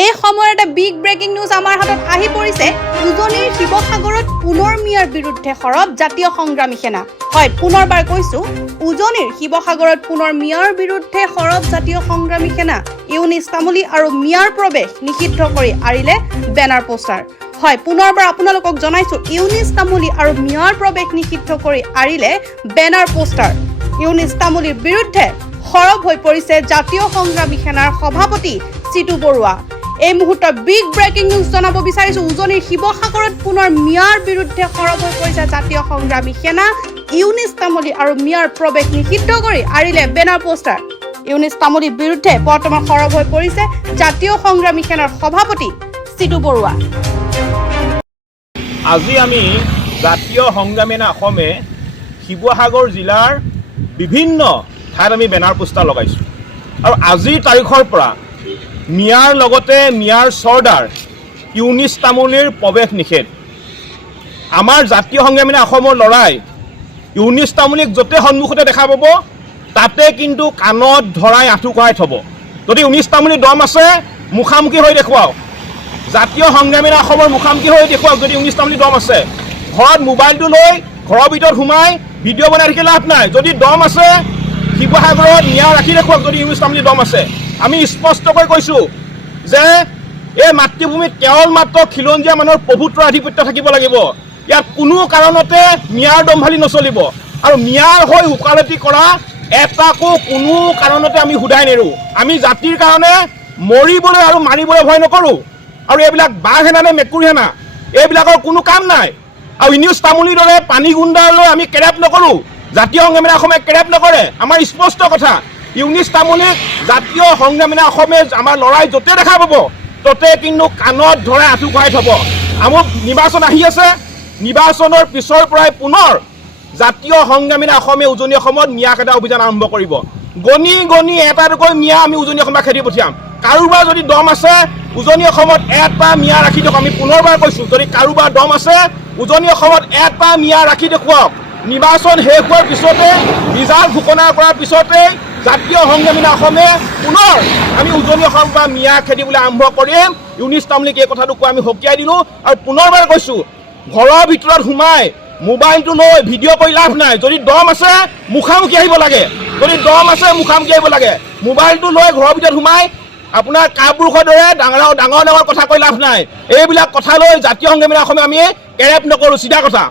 এই সময়ত এটা বিগ ব্ৰেকিং নিউজ আমাৰ হাতত আহি পৰিছে। উজনিৰ শিৱসাগৰত পুনৰ মিয়াৰ বিৰুদ্ধে সৰব জাতীয় সংগ্ৰামী সেনা। হয়, পুনৰবাৰ কৈছো, উজনিৰ শিৱসাগৰত পুনৰ মিয়াৰ বিৰুদ্ধে সৰব জাতীয় সংগ্ৰামী সেনা। ইউনিছ তামুলী আৰু মিয়াৰ প্ৰৱেশ নিষিদ্ধ কৰি আঁৰিলে বেনাৰ পোষ্টাৰ। হয়, পুনৰবাৰ আপোনালোকক জনাইছো, ইউনিছ তামুলী আৰু মিয়াৰ প্ৰৱেশ নিষিদ্ধ কৰি আঁৰিলে বেনাৰ পোষ্টাৰ। ইউনিছ তামুলীৰ বিৰুদ্ধে সৰব হৈ পৰিছে জাতীয় সংগ্ৰামী সেনাৰ সভাপতি চিতু বৰুৱা। এই মুহূৰ্তত বিগ ব্ৰেকিং নিউজ জনাব বিচাৰিছো, উজনিৰ শিৱসাগৰত পুনৰ মিয়াৰ বিৰুদ্ধে সৰব হৈ পৰিছে জাতীয় সংগ্ৰামী সেনা। ইউনিছ তামুলী আৰু মিয়াৰ প্ৰৱেশ নিষিদ্ধ কৰি আঁৰিলে বেনাৰ পোষ্টাৰ। ইউনিছ তামুলীৰ বিৰুদ্ধে বৰ্তমান সৰব হৈ পৰিছে জাতীয় সংগ্ৰামী সেনাৰ সভাপতি চিতু বৰুৱা। আজি আমি জাতীয় সংগ্ৰামী সেনা অসমে শিৱসাগৰ জিলাৰ বিভিন্ন ঠাইত আমি বেনাৰ পোষ্টাৰ লগাইছোঁ আৰু আজিৰ তাৰিখৰ পৰা মিয়াৰ লগতে মিয়াৰ চৰ্দাৰ ইউনিছ তামুলীৰ প্ৰৱেশ নিষেধ। আমাৰ জাতীয় সংগ্ৰামী সেনা অসমৰ ল'ৰাই ইউনিছ তামুলীক য'তে সন্মুখতে দেখা পাব তাতে কিন্তু কাণত ধৰাই আঁঠু কঢ়াই থ'ব। যদি ইউনিছ তামুলীৰ দম আছে মুখামুখি হৈ দেখুৱাওক, জাতীয় সংগ্ৰামী সেনা অসমৰ মুখামুখি হৈ দেখুৱাওক। যদি ইউনিছ তামুলীৰ দম আছে, ঘৰত মোবাইলটো লৈ ঘৰৰ ভিতৰত সোমাই ভিডিঅ' বনাই থাকি লাভ নাই। যদি দম আছে শিৱসাগৰত মিয়া ৰাখি দেখুৱাওক। যদি ইউনিছ তামুলীৰ দম আছে, আমি স্পষ্টকৈ কৈছোঁ যে এই মাতৃভূমিত কেৱল মাত্ৰ খিলঞ্জীয়া মানুহৰ প্ৰভুত্বৰ আধিপত্য থাকিব লাগিব। ইয়াত কোনো কাৰণতে মিয়াৰ দমভালি নচলিব আৰু মিয়াৰ হৈ ওকালতি কৰা এটাকো কোনো কাৰণতে আমি সোধাই নেৰোঁ। আমি জাতিৰ কাৰণে মৰিবলৈ আৰু মাৰিবলৈ ভয় নকৰোঁ। আৰু এইবিলাক বাঘ সেনা নে মেকুৰী সেনা, এইবিলাকৰ কোনো কাম নাই। আৰু ইউনিছ তামুলীৰ দৰে পানী গুণ্ডাৰলৈ আমি কেৰেপ নকৰোঁ, জাতীয় সংগ্ৰামী সেনা অসমে কেৰেপ নকৰে। আমাৰ স্পষ্ট কথা, ইউনিছ তামুলীক জাতীয় সংগ্ৰামী সেনা অসমে আমাৰ ল'ৰাই য'তে দেখা পাব ত'তে কিন্তু কাণত ধৰাই আঁঠু কঢ়াই থ'ব। আমাৰ নিৰ্বাচন আহি আছে, নিৰ্বাচনৰ পিছৰ পৰাই পুনৰ জাতীয় সংগ্ৰামী সেনা অসমে উজনি অসমত মিয়া খেদা অভিযান আৰম্ভ কৰিব। গণি গণি এটা দুকৈ মিয়া আমি উজনি অসমত খেদি পঠিয়াম। কাৰোবাৰ যদি দম আছে উজনি অসমত এটা মিয়া ৰাখি দিয়ক। আমি পুনৰবাৰ কৈছোঁ, যদি কাৰোবাৰ দম আছে উজনি অসমত এটা মিয়া ৰাখি দেখুৱাওক। নিৰ্বাচন শেষ হোৱাৰ পিছতে, ৰিজাল্ট ঘোষণা কৰাৰ পিছতে জাতীয় সংগ্ৰামী সেনা অসমে পুনৰ আমি উজনি অসমৰ পৰা মিয়া খেদিবলৈ আৰম্ভ কৰিম। ইউনিছ তামুলীক এই কথাটো কৈ আমি সকীয়াই দিলোঁ আৰু পুনৰবাৰ কৈছোঁ, ঘৰৰ ভিতৰত সোমাই মোবাইলটো লৈ ভিডিঅ' কৰি লাভ নাই। যদি দম আছে মুখামুখি আহিব লাগে, যদি দম আছে মুখামুখি আহিব লাগে। মোবাইলটো লৈ ঘৰৰ ভিতৰত সোমাই আপোনাৰ কাপুৰুষৰ দৰে ডাঙৰ ডাঙৰ কথা কৈ লাভ নাই। এইবিলাক কথা লৈ জাতীয় সংগ্ৰামী সেনা অসমে আমি কেৰেপ নকৰোঁ, চিধা কথা।